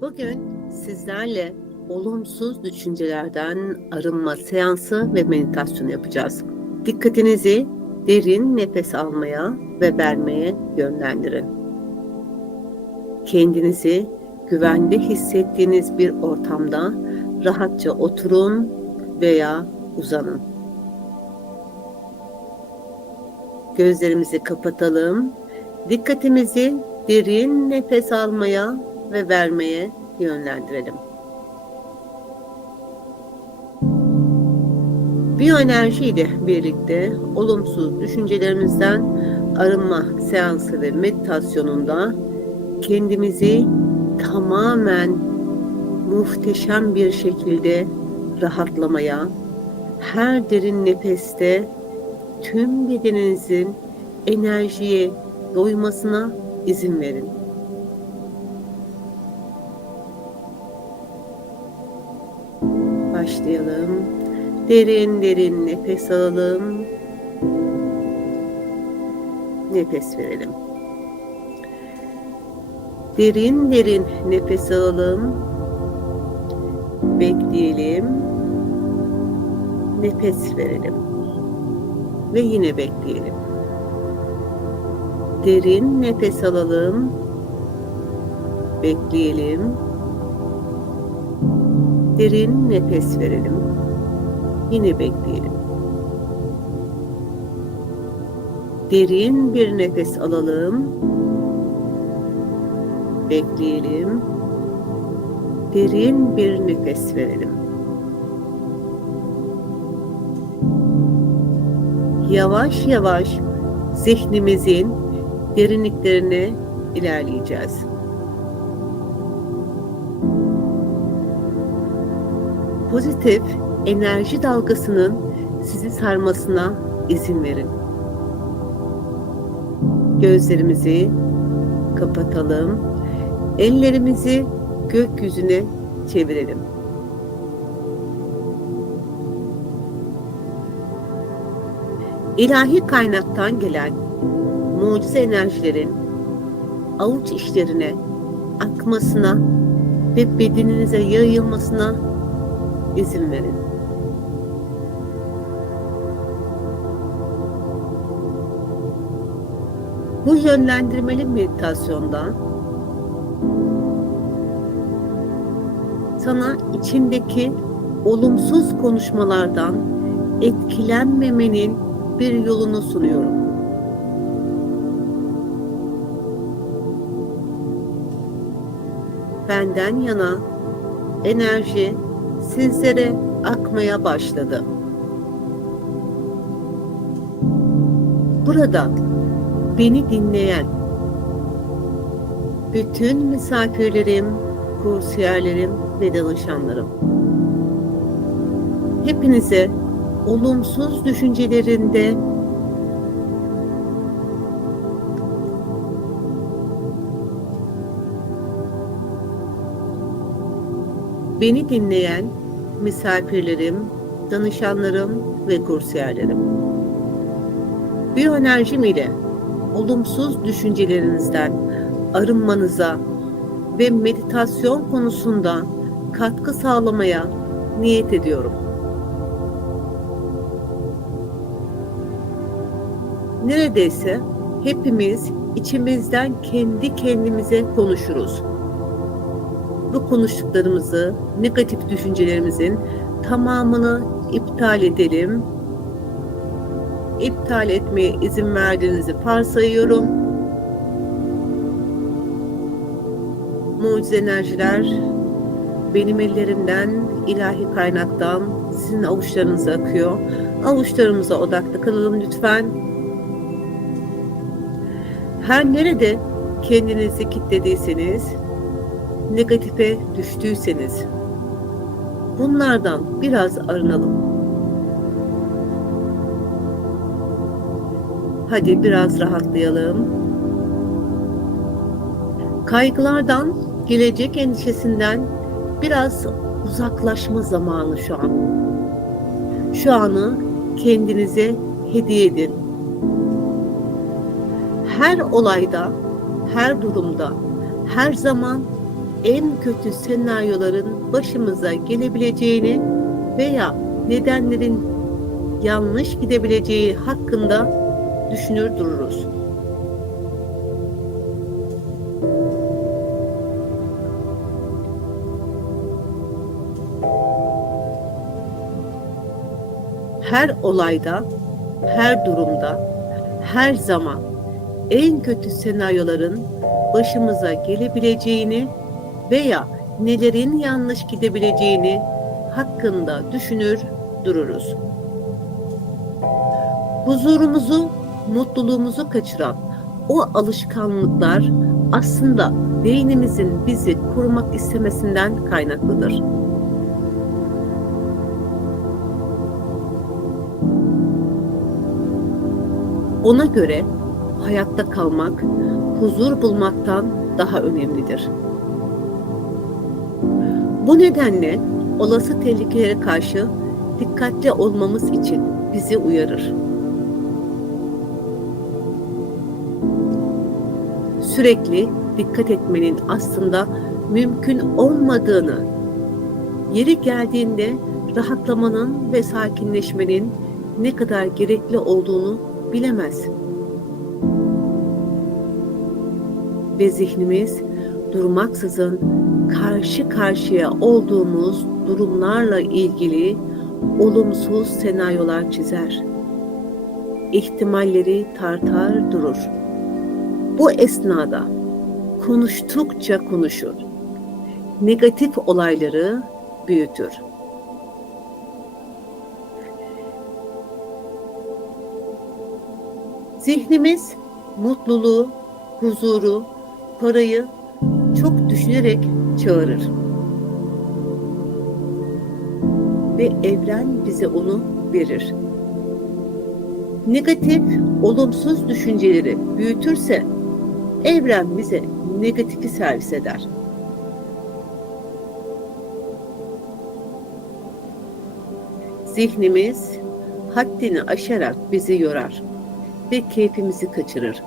Bugün sizlerle olumsuz düşüncelerden arınma seansı ve meditasyon yapacağız. Dikkatinizi derin nefes almaya ve vermeye yönlendirin. Kendinizi güvende hissettiğiniz bir ortamda rahatça oturun veya uzanın. Gözlerimizi kapatalım. Dikkatimizi derin nefes almaya ve vermeye yönlendirelim. Biyoenerji ile birlikte olumsuz düşüncelerimizden arınma seansı ve meditasyonunda kendimizi tamamen muhteşem bir şekilde rahatlamaya, her derin nefeste tüm bedeninizin enerjiye doymasına izin verin. Başlayalım. Derin derin nefes alalım. Nefes verelim. Derin derin nefes alalım. Bekleyelim. Nefes verelim. Ve yine bekleyelim. Derin nefes alalım. Bekleyelim. Derin nefes verelim. Yine bekleyelim. Derin bir nefes alalım. Bekleyelim. Derin bir nefes verelim. Yavaş yavaş zihnimizin derinliklerine ilerleyeceğiz. Pozitif enerji dalgasının sizi sarmasına izin verin. Gözlerimizi kapatalım. Ellerimizi gökyüzüne çevirelim. İlahi kaynaktan gelen mucize enerjilerin avuç işlerine akmasına ve bedeninize yayılmasına izin verin. Bu yönlendirmeli meditasyonda sana içindeki olumsuz konuşmalardan etkilenmemenin bir yolunu sunuyorum. Benden yana enerji sizlere akmaya başladı. Burada beni dinleyen bütün misafirlerim, kursiyerlerim ve danışanlarım. Hepinize olumsuz düşüncelerinde beni dinleyen misafirlerim, danışanlarım ve kursiyerlerim. Biyoenerjim ile olumsuz düşüncelerinizden arınmanıza ve meditasyon konusunda katkı sağlamaya niyet ediyorum. Neredeyse hepimiz içimizden kendi kendimize konuşuruz. Bu konuştuklarımızı, negatif düşüncelerimizin tamamını iptal edelim. İptal etmeye izin verdiğinizi varsayıyorum. Mucize enerjiler benim ellerimden, ilahi kaynaktan sizin avuçlarınıza akıyor. Avuçlarımıza odaklı kalalım lütfen. Her nerede kendinizi kilitlediyseniz, negatife düştüyseniz, bunlardan biraz arınalım. Hadi biraz rahatlayalım. Kaygılardan, gelecek endişesinden biraz uzaklaşma zamanı şu an. Şu anı kendinize hediye edin. Her olayda, her durumda, her zaman en kötü senaryoların başımıza gelebileceğini veya nedenlerin yanlış gidebileceği hakkında düşünür dururuz. Her olayda, her durumda, her zaman en kötü senaryoların başımıza gelebileceğini veya nelerin yanlış gidebileceğini hakkında düşünür dururuz. Huzurumuzu, mutluluğumuzu kaçıran o alışkanlıklar aslında beynimizin bizi korumak istemesinden kaynaklıdır. Ona göre hayatta kalmak, huzur bulmaktan daha önemlidir. Bu nedenle olası tehlikelere karşı dikkatli olmamız için bizi uyarır. Sürekli dikkat etmenin aslında mümkün olmadığını, yeri geldiğinde rahatlamanın ve sakinleşmenin ne kadar gerekli olduğunu bilemez. Ve zihnimiz durmaksızın karşı karşıya olduğumuz durumlarla ilgili olumsuz senaryolar çizer. İhtimalleri tartar durur. Bu esnada konuştukça konuşur. Negatif olayları büyütür. Zihnimiz mutluluğu, huzuru, parayı çok düşünerek çağırır. Ve evren bize onu verir. Negatif, olumsuz düşünceleri büyütürse evren bize negatifi servis eder. Zihnimiz haddini aşarak bizi yorar ve keyfimizi kaçırır.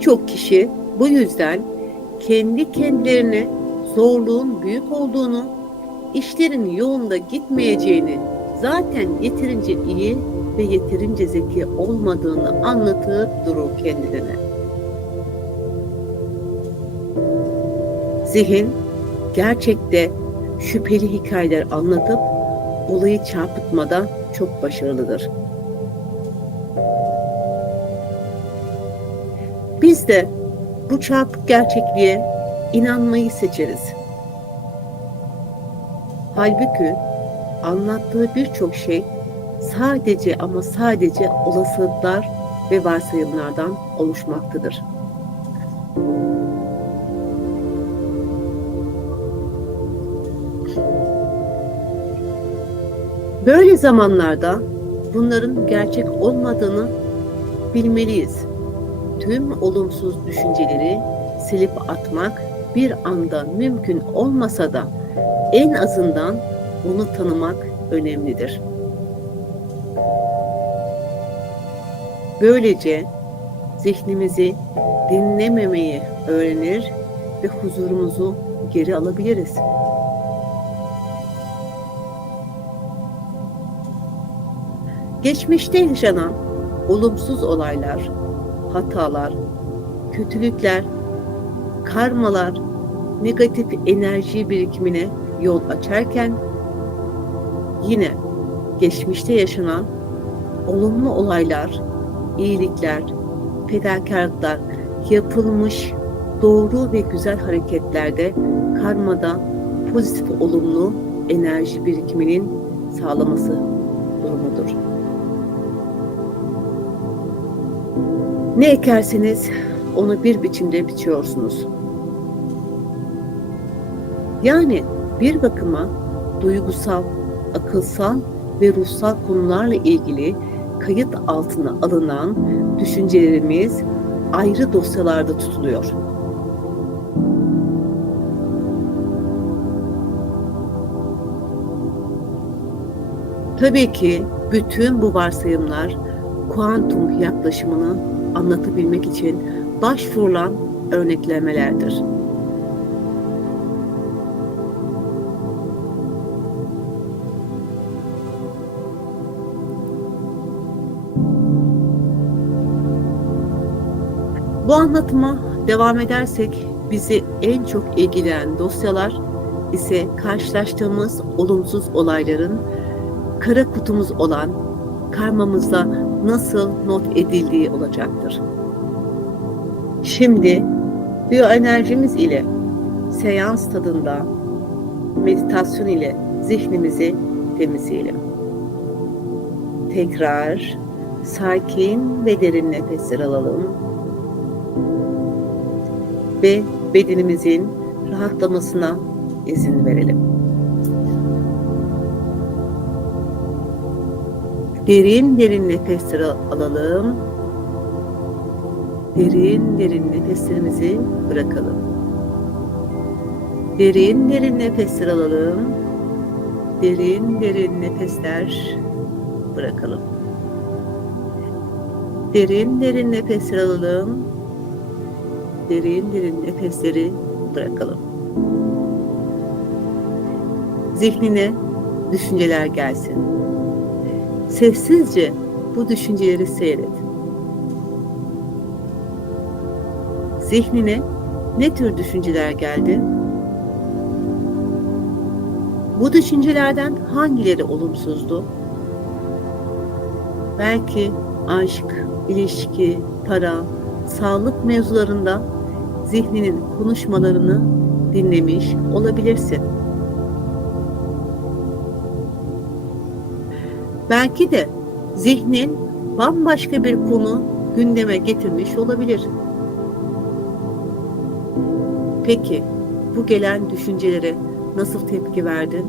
Pek çok kişi bu yüzden kendi kendilerine zorluğun büyük olduğunu, işlerin yolunda gitmeyeceğini, zaten yeterince iyi ve yeterince zeki olmadığını anlatıp durur kendilerine. Zihin gerçekte şüpheli hikayeler anlatıp olayı çarpıtmada çok başarılıdır. Biz de bu çarpık gerçekliğe inanmayı seçeriz. Halbuki anlattığı birçok şey sadece ama sadece olasılıklar ve varsayımlardan oluşmaktadır. Böyle zamanlarda bunların gerçek olmadığını bilmeliyiz. Tüm olumsuz düşünceleri silip atmak bir anda mümkün olmasa da en azından onu tanımak önemlidir. Böylece zihnimizi dinlememeyi öğrenir ve huzurumuzu geri alabiliriz. Geçmişte yaşanan olumsuz olaylar, hatalar, kötülükler, karmalar, negatif enerji birikimine yol açarken yine geçmişte yaşanan olumlu olaylar, iyilikler, fedakarlıklar, yapılmış doğru ve güzel hareketlerde karmada pozitif olumlu enerji birikiminin sağlaması durumudur. Ne ekerseniz onu bir biçimde biçiyorsunuz. Yani bir bakıma duygusal, akılsal ve ruhsal konularla ilgili kayıt altına alınan düşüncelerimiz ayrı dosyalarda tutuluyor. Tabii ki bütün bu varsayımlar kuantum yaklaşımını anlatabilmek için başvurulan örneklemelerdir. Bu anlatıma devam edersek bizi en çok ilgileyen dosyalar ise karşılaştığımız olumsuz olayların kara kutumuz olan karmamızda nasıl not edildiği olacaktır. Şimdi biyoenerjimiz ile seans tadında meditasyon ile zihnimizi temizleyelim. Tekrar sakin ve derin nefesler alalım ve bedenimizin rahatlamasına izin verelim. Derin derin nefesler alalım. Derin derin nefeslerimizi bırakalım. Derin derin nefesler alalım. Derin derin nefesler bırakalım. Derin derin nefesler alalım. Derin derin nefesleri bırakalım. Zihnine düşünceler gelsin. Sessizce bu düşünceleri seyret. Zihnine ne tür düşünceler geldi? Bu düşüncelerden hangileri olumsuzdu? Belki aşk, ilişki, para, sağlık mevzularında zihninin konuşmalarını dinlemiş olabilirsin. Belki de zihnin bambaşka bir konu gündeme getirmiş olabilir. Peki bu gelen düşüncelere nasıl tepki verdin?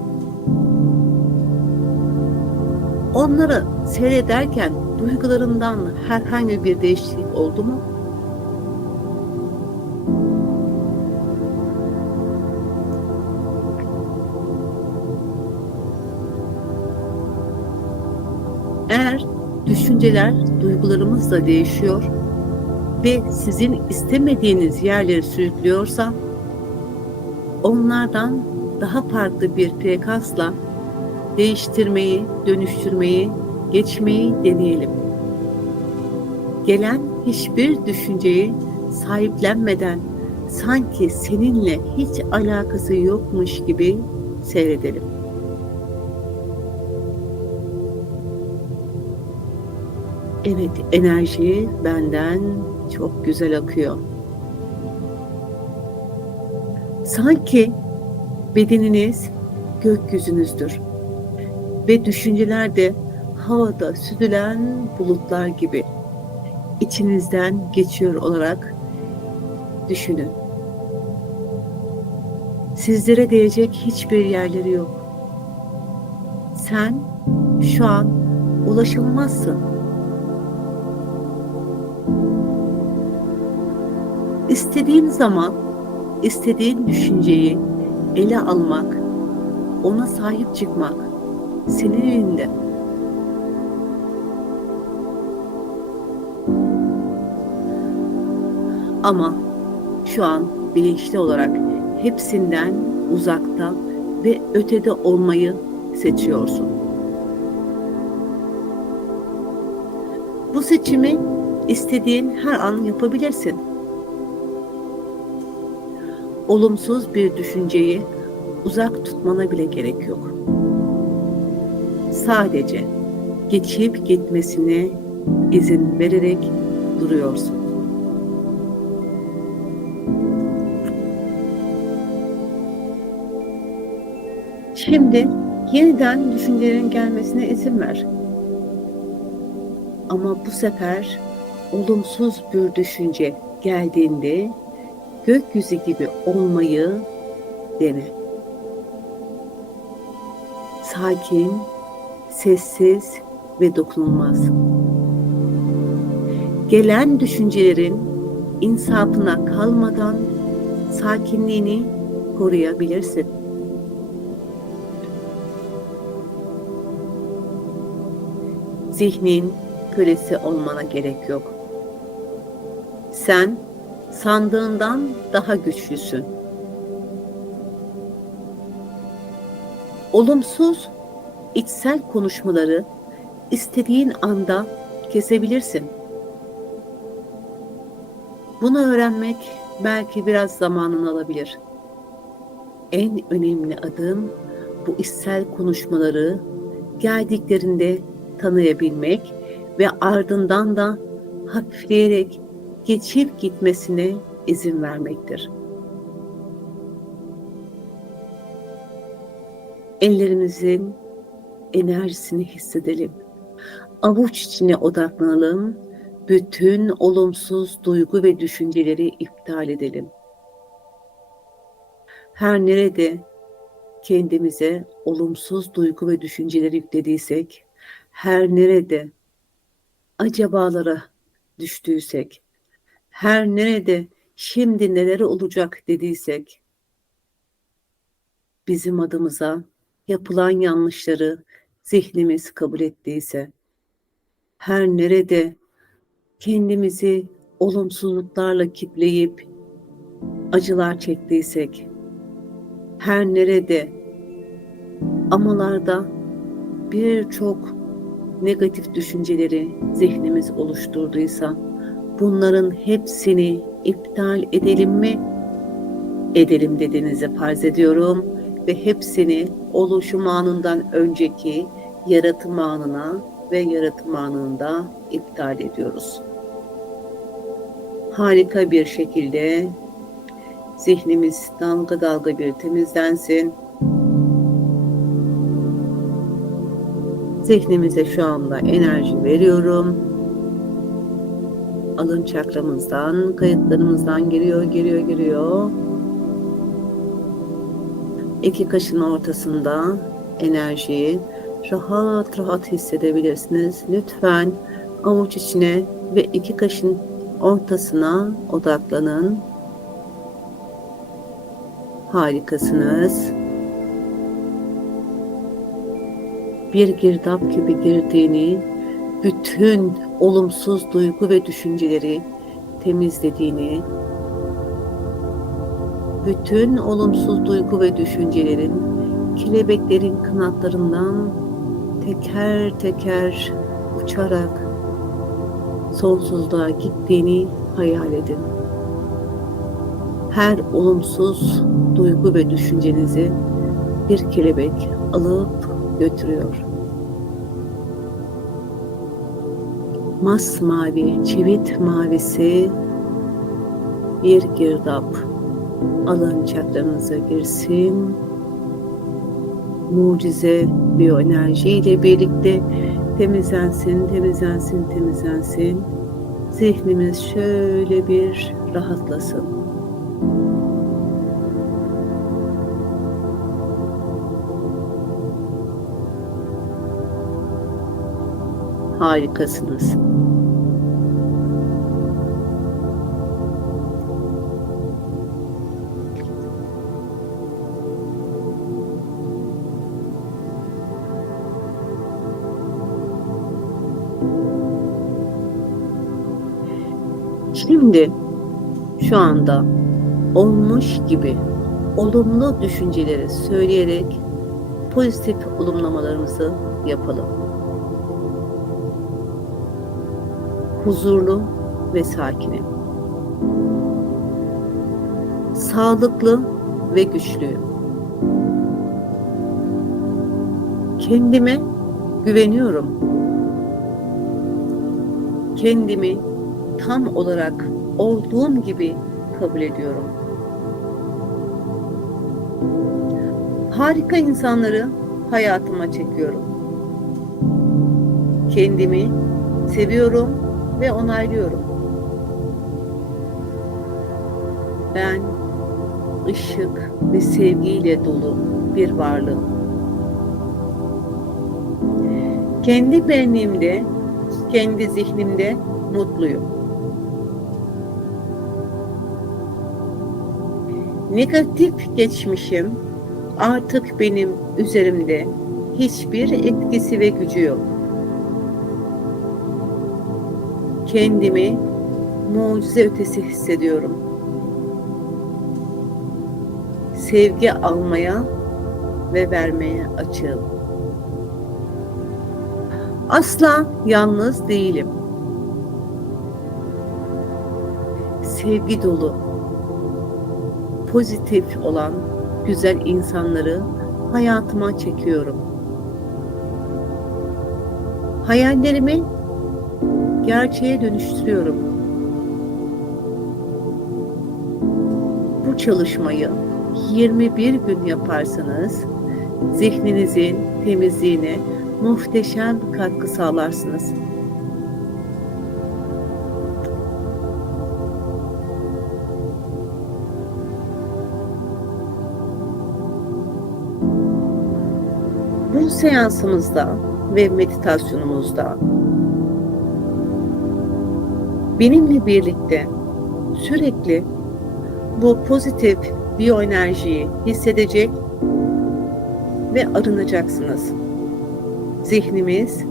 Onları seyrederken duygularından herhangi bir değişiklik oldu mu? Düşünceler duygularımızla değişiyor ve sizin istemediğiniz yerleri sürüklüyorsa onlardan daha farklı bir frekansla değiştirmeyi, dönüştürmeyi, geçmeyi deneyelim. Gelen hiçbir düşünceyi sahiplenmeden sanki seninle hiç alakası yokmuş gibi seyredelim. Evet, enerji benden çok güzel akıyor. Sanki bedeniniz gökyüzünüzdür ve düşünceler de havada süzülen bulutlar gibi içinizden geçiyor olarak düşünün. Sizlere değecek hiçbir yerleri yok. Sen şu an ulaşılmazsın. İstediğin zaman istediğin düşünceyi ele almak, ona sahip çıkmak senin elinde. Ama şu an bilinçli olarak hepsinden uzakta ve ötede olmayı seçiyorsun. Bu seçimi istediğin her an yapabilirsin. Olumsuz bir düşünceyi uzak tutmana bile gerek yok. Sadece geçip gitmesine izin vererek duruyorsun. Şimdi yeniden düşüncelerin gelmesine izin ver. Ama bu sefer olumsuz bir düşünce geldiğinde gökyüzü gibi olmayı dene. Sakin, sessiz ve dokunulmaz. Gelen düşüncelerin insafına kalmadan sakinliğini koruyabilirsin. Zihnin kölesi olmana gerek yok. Sen sandığından daha güçlüsün. Olumsuz içsel konuşmaları istediğin anda kesebilirsin. Bunu öğrenmek belki biraz zamanını alabilir. En önemli adım bu içsel konuşmaları geldiklerinde tanıyabilmek ve ardından da hafifleyerek geçip gitmesine izin vermektir. Ellerimizin enerjisini hissedelim. Avuç içine odaklanalım. Bütün olumsuz duygu ve düşünceleri iptal edelim. Her nerede kendimize olumsuz duygu ve düşünceleri yüklediysek, her nerede acabalara düştüysek, her nerede şimdi neler olacak dediysek, bizim adımıza yapılan yanlışları zihnimiz kabul ettiyse, her nerede kendimizi olumsuzluklarla kitleyip acılar çektiysek, her nerede amalarda birçok negatif düşünceleri zihnimiz oluşturduysa bunların hepsini iptal edelim mi? Edelim dediğinizi farz ediyorum ve hepsini oluşum anından önceki yaratım anına ve yaratım anında iptal ediyoruz. Harika bir şekilde zihnimiz dalga dalga bir temizlensin. Zihnimize şu anda enerji veriyorum. Alın çakramızdan, kayıtlarımızdan giriyor, giriyor, giriyor. İki kaşın ortasında enerjiyi rahat rahat hissedebilirsiniz. Lütfen avuç içine ve iki kaşın ortasına odaklanın. Harikasınız. Bir girdap gibi girdiğini, bütün olumsuz duygu ve düşünceleri temizlediğini, bütün olumsuz duygu ve düşüncelerin kelebeklerin kanatlarından teker teker uçarak sonsuzluğa gittiğini hayal edin. Her olumsuz duygu ve düşüncenizi bir kelebek alıp götürüyor. Masmavi, çivit mavisi bir girdap alın çakranıza girsin. Mucize biyoenerji ile birlikte temizlensin, temizlensin, temizlensin. Zihnimiz şöyle bir rahatlasın. Harikasınız. Şimdi şu anda olmuş gibi olumlu düşünceleri söyleyerek pozitif olumlamalarımızı yapalım. Huzurlu ve sakinim. Sağlıklı ve güçlüyüm. Kendime güveniyorum. Kendimi tam olarak olduğum gibi kabul ediyorum. Harika insanları hayatıma çekiyorum. Kendimi seviyorum ve onaylıyorum. Ben ışık ve sevgiyle dolu bir varlığım. Kendi benliğimde, kendi zihnimde mutluyum. Negatif geçmişim artık benim üzerimde hiçbir etkisi ve gücü yok. Kendimi mucize ötesi hissediyorum. Sevgi almaya ve vermeye açığım. Asla yalnız değilim. Sevgi dolu, pozitif olan güzel insanları hayatıma çekiyorum. Hayallerimi gerçeğe dönüştürüyorum. Bu çalışmayı 21 gün yaparsanız zihninizin temizliğine muhteşem bir katkı sağlarsınız. Bu seansımızda ve meditasyonumuzda benimle birlikte sürekli bu pozitif biyoenerjiyi hissedecek ve arınacaksınız. Zihnimiz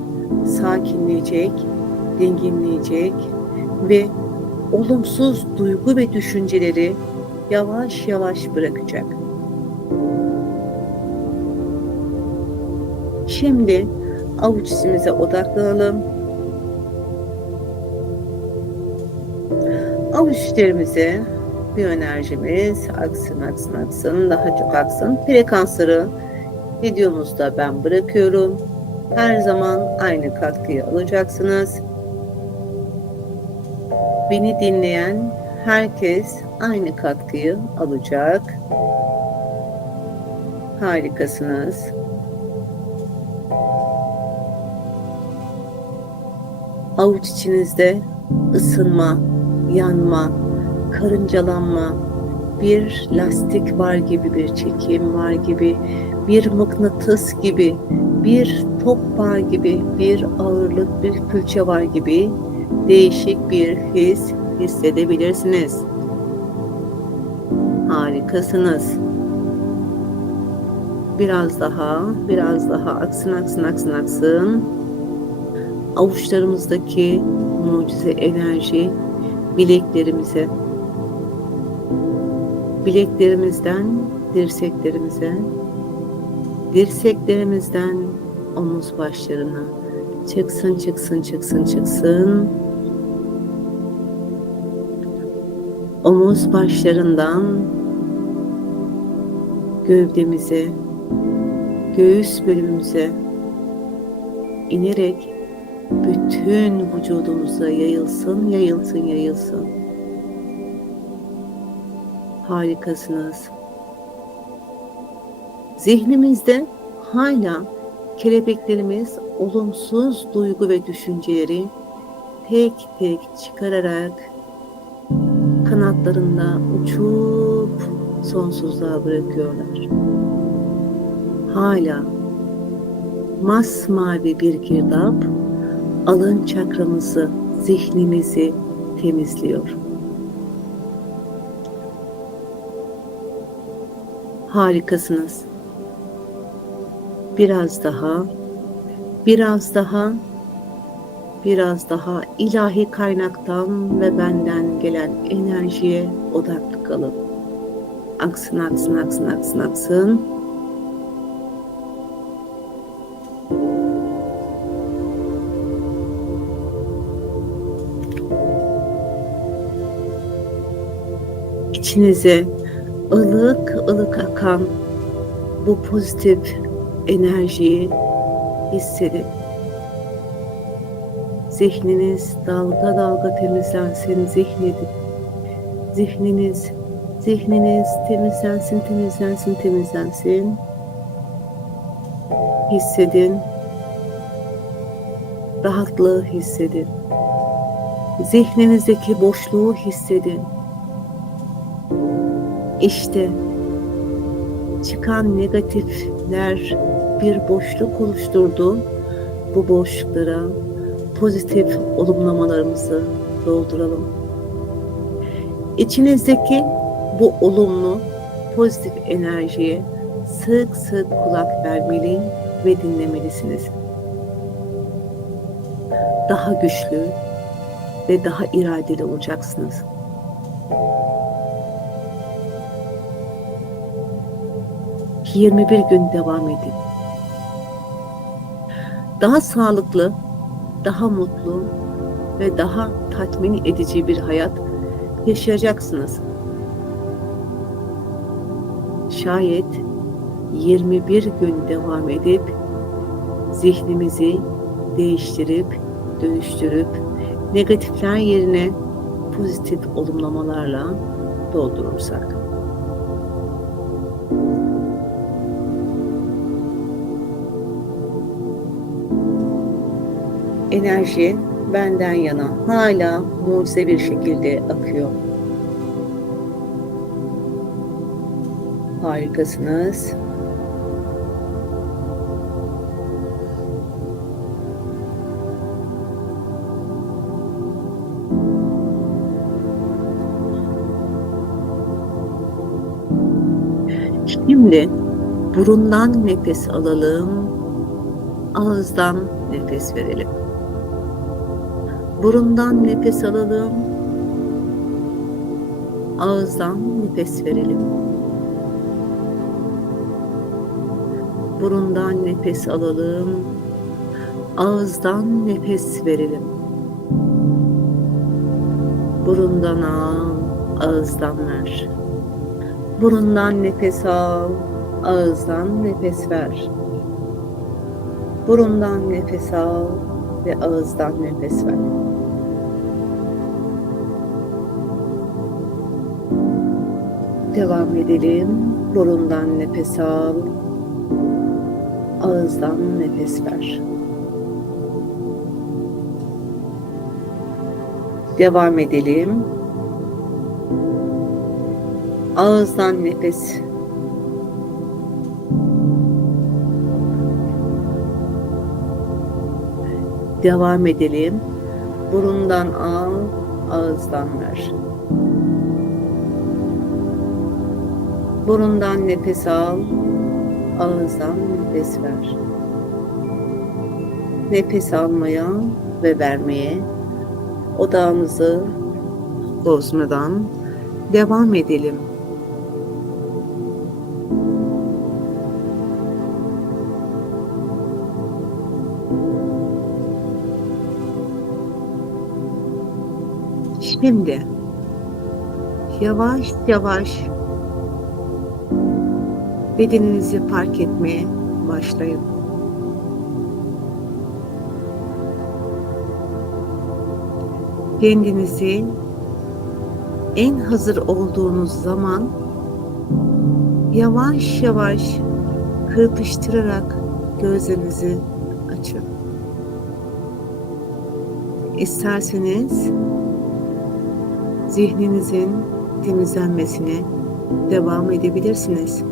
sakinleyecek, dinginleyecek ve olumsuz duygu ve düşünceleri yavaş yavaş bırakacak. Şimdi avuç içimize odaklanalım. Avuç içlerimize bir enerjimiz aksın aksın aksın daha çok aksın. Frekansları videomuzda ben bırakıyorum. Her zaman aynı katkıyı alacaksınız. Beni dinleyen herkes aynı katkıyı alacak. Harikasınız. Avuç içinizde ısınma, yanma, karıncalanma, bir lastik var gibi bir çekim var gibi, bir mıknatıs gibi, bir top var gibi, bir ağırlık, bir külçe var gibi değişik bir his hissedebilirsiniz. Harikasınız. Biraz daha, biraz daha aksın aksın aksın aksın. Avuçlarımızdaki mucize enerji bileklerimize, bileklerimizden dirseklerimize, dirseklerimizden omuz başlarına çıksın çıksın çıksın çıksın. Omuz başlarından gövdemize, göğüs bölümümüze inerek bütün vücudumuza yayılsın, yayılsın, yayılsın. Harikasınız. Zihnimizde hala kelebeklerimiz olumsuz duygu ve düşünceleri tek tek çıkararak kanatlarında uçup sonsuzluğa bırakıyorlar. Hala masmavi bir girdap alın çakramızı, zihnimizi temizliyor. Harikasınız. Biraz daha, biraz daha, biraz daha ilahi kaynaktan ve benden gelen enerjiye odaklı kalın. Aksın, aksın, aksın, aksın, aksın. İçinize ılık ılık akan bu pozitif enerjiyi hissedin. Zihniniz dalga dalga temizlensin, zihnedin. Zihniniz, zihniniz temizlensin, temizlensin, temizlensin. Hissedin. Rahatlığı hissedin. Zihninizdeki boşluğu hissedin işte çıkan negatifler bir boşluk oluşturdu. Bu boşluklara pozitif olumlamalarımızı dolduralım. İçinizdeki bu olumlu, pozitif enerjiye sık sık kulak vermeli ve dinlemelisiniz. Daha güçlü ve daha iradeli olacaksınız. 21 gün devam edin. Daha sağlıklı, daha mutlu ve daha tatmin edici bir hayat yaşayacaksınız. Şayet 21 gün devam edip zihnimizi değiştirip dönüştürüp negatifler yerine pozitif olumlamalarla doldurursak. Enerji benden yana hala mucize bir şekilde akıyor. Harikasınız. Şimdi burundan nefes alalım. Ağızdan nefes verelim. Burundan nefes alalım. Ağızdan nefes verelim. Burundan nefes alalım. Ağızdan nefes verelim. Burundan al, ağızdan ver. Burundan nefes al, ağızdan nefes ver. Burundan nefes al ve ağızdan nefes ver. Devam edelim. Burundan nefes al, ağızdan nefes ver. Devam edelim. Ağızdan nefes. Devam edelim. Burundan al, ağızdan ver. Burundan nefes al, ağızdan nefes ver. Nefes almaya ve vermeye odağımızı bozmadan devam edelim. Şimdi yavaş yavaş bedeninizi fark etmeye başlayın. Kendinizi en hazır olduğunuz zaman yavaş yavaş kırpıştırarak gözlerinizi açın. İsterseniz zihninizin temizlenmesine devam edebilirsiniz.